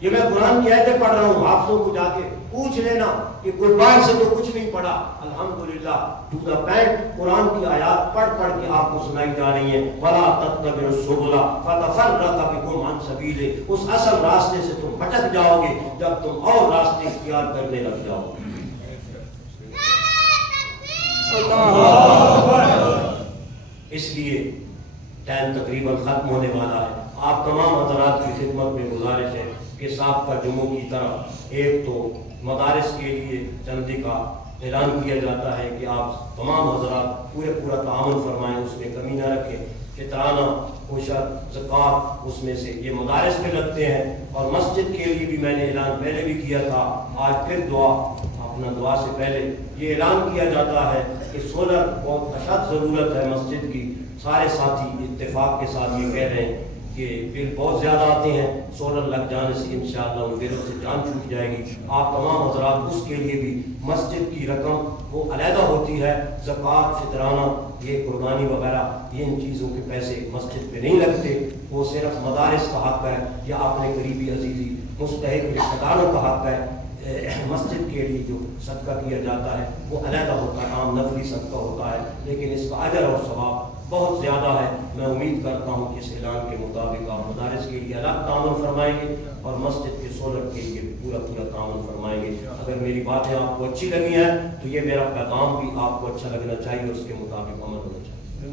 یہ میں قرآن کی آیتیں پڑھ رہا ہوں، حافظوں کو جا کے پوچھ لینا کہ کوئی باہر سے تو کچھ نہیں پڑھا، الحمدللہ ٹو دا پوائنٹ قرآن کی آیات پڑھ پڑھ کے آپ کو سنائی جا رہی ہیں۔ وَلَا تَتَّبِعُوا السُّبُلَ فَتَفَرَّقَ بِكُمْ عَنْ سَبِيلِهِ، اس اصل راستے سے تم بھٹک جاؤ گے جب تم اور راستے اختیار کرنے لگ جاؤ گے۔ اس لیے ٹائم تقریباً ختم ہونے والا ہے۔ آپ تمام حضرات کی خدمت میں گزارش ہے کہ سابقہ جمعوں کی طرح ایک تو مدارس کے لیے چندے کا اعلان کیا جاتا ہے کہ آپ تمام حضرات پورا تعاون فرمائیں، اس میں کمی نہ رکھیں، فطرانہ عشر زکوٰۃ اس میں سے یہ مدارس میں لگتے ہیں، اور مسجد کے لیے بھی میں نے اعلان پہلے بھی کیا تھا، آج پھر اپنا دعا سے پہلے یہ اعلان کیا جاتا ہے کہ سولر بہت اشد ضرورت ہے مسجد کی۔ سارے ساتھی اتفاق کے ساتھ یہ کہہ رہے ہیں کہ بل بہت زیادہ آتے ہیں، سولر لگ جانے سے انشاءاللہ ان بلوں سے جان چھوٹ جائے گی۔ آپ تمام حضرات اس کے لیے بھی مسجد کی رقم وہ علیحدہ ہوتی ہے، زکوٰۃ فطرانہ یہ قربانی وغیرہ یہ ان چیزوں کے پیسے مسجد پہ نہیں لگتے، وہ صرف مدارس کا حق ہے یا اپنے قریبی عزیزی مستحق رشتہ داروں کا حق ہے۔ مسجد کے لیے جو صدقہ کیا جاتا ہے وہ علیحدہ ہوتا ہے، عام نفلی صدقہ ہوتا ہے، لیکن اس کا اجر اور ثواب بہت زیادہ ہے۔ میں امید کرتا ہوں کہ اس اعلان کے مطابق آپ مدارس کے لیے الگ تعاون فرمائیں گے اور مسجد کے سولر کے لیے پورا تعاون فرمائیں گے۔ اگر میری باتیں آپ کو اچھی لگی ہیں تو یہ میرا پیغام بھی آپ کو اچھا لگنا چاہیے، اس کے مطابق عمل ہونا چاہیے۔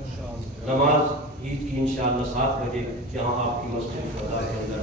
نماز عید کی انشاءاللہ 7 بجے یہاں آپ کی مسجد کے اندر